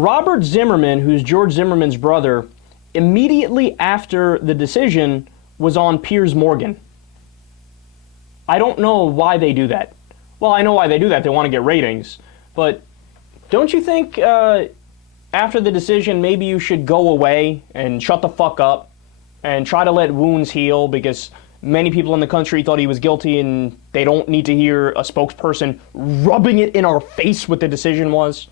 Robert Zimmerman, who's George Zimmerman's brother, immediately after the decision was on Piers Morgan. I don't know why they do that. Well, I know why they do that. They want to get ratings. But don't you think after the decision, maybe you should go away and shut the fuck up and try to let wounds heal, because many people in the country thought he was guilty and they don't need to hear a spokesperson rubbing it in our face what the decision was.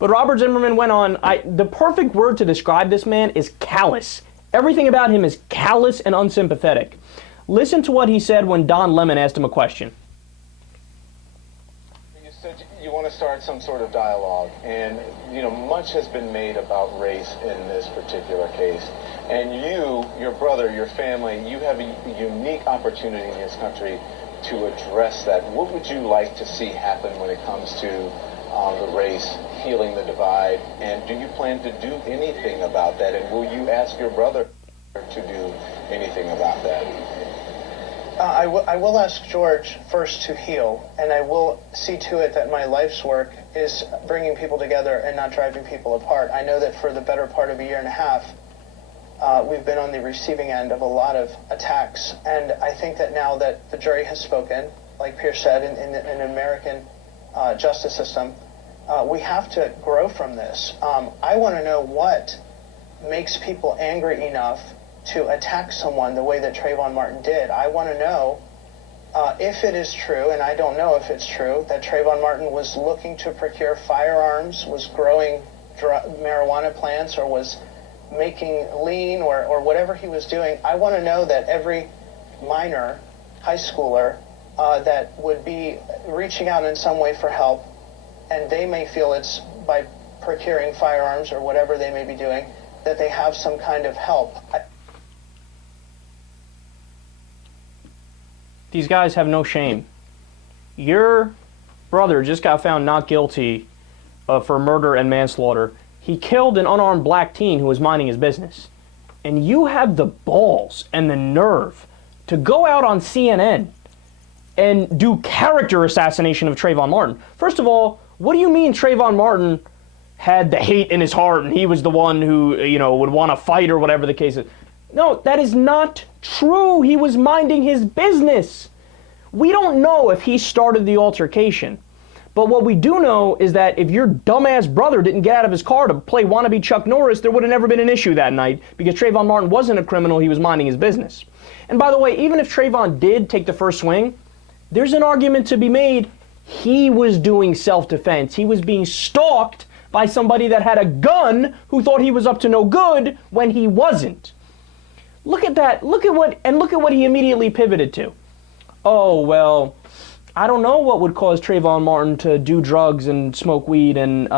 But Robert Zimmerman went on. The perfect word to describe this man is callous. Everything about him is callous and unsympathetic. Listen to what he said when Don Lemon asked him a question. You said you want to start some sort of dialogue, and much has been made about race in this particular case. And you, your brother, your family, you have a unique opportunity in this country to address that. What would you like to see happen when it comes to the race, healing the divide, and do you plan to do anything about that? And will you ask your brother to do anything about that? I will ask George first to heal, and I will see to it that my life's work is bringing people together and not driving people apart. I know that for the better part of a year and a half, we've been on the receiving end of a lot of attacks, and I think that now that the jury has spoken, like Pierce said, in an American justice system, we have to grow from this. I want to know what makes people angry enough to attack someone the way that Trayvon Martin did. I want to know if it is true, and I don't know if it's true, that Trayvon Martin was looking to procure firearms, was growing marijuana plants, or was making lean, or whatever he was doing. I want to know that every minor, high schooler, that would be reaching out in some way for help, and they may feel it's by procuring firearms or whatever they may be doing, that they have some kind of help. These guys have no shame. Your brother just got found not guilty for murder and manslaughter. He killed an unarmed black teen who was minding his business. And you have the balls and the nerve to go out on CNN and do character assassination of Trayvon Martin. First of all, what do you mean Trayvon Martin had the hate in his heart and he was the one who, would want to fight or whatever the case is? No, that is not true. He was minding his business. We don't know if he started the altercation. But what we do know is that if your dumbass brother didn't get out of his car to play wannabe Chuck Norris, there would have never been an issue that night, because Trayvon Martin wasn't a criminal. He was minding his business. And by the way, even if Trayvon did take the first swing, there's an argument to be made. He was doing self-defense. He was being stalked by somebody that had a gun who thought he was up to no good when he wasn't. Look at that. Look at what he immediately pivoted to. Oh, well, I don't know what would cause Trayvon Martin to do drugs and smoke weed and,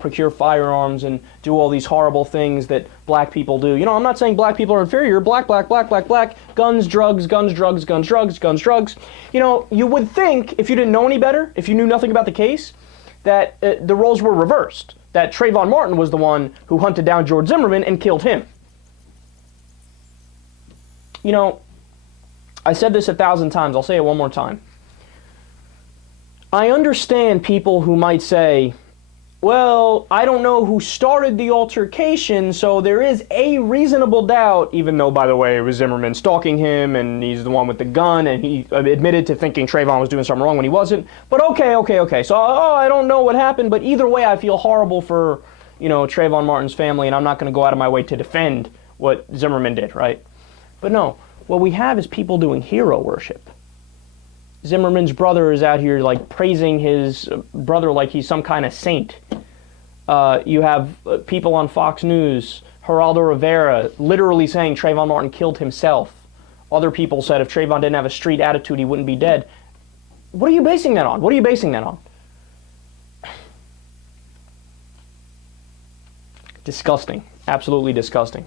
procure firearms and do all these horrible things that black people do. I'm not saying black people are inferior. Black, guns, drugs, guns, drugs, guns, drugs, guns, drugs. You would think, if you didn't know any better, if you knew nothing about the case, that the roles were reversed, that Trayvon Martin was the one who hunted down George Zimmerman and killed him. I said this 1,000 times. I'll say it one more time. I understand people who might say, well, I don't know who started the altercation, so there is a reasonable doubt, even though, by the way, it was Zimmerman stalking him, and he's the one with the gun, and he admitted to thinking Trayvon was doing something wrong when he wasn't. But okay. So, I don't know what happened, but either way, I feel horrible for, Trayvon Martin's family, and I'm not going to go out of my way to defend what Zimmerman did, right? But no, what we have is people doing hero worship. Zimmerman's brother is out here praising his brother like he's some kind of saint. You have people on Fox News, Geraldo Rivera, literally saying Trayvon Martin killed himself. Other people said if Trayvon didn't have a street attitude, he wouldn't be dead. What are you basing that on? Disgusting. Absolutely disgusting.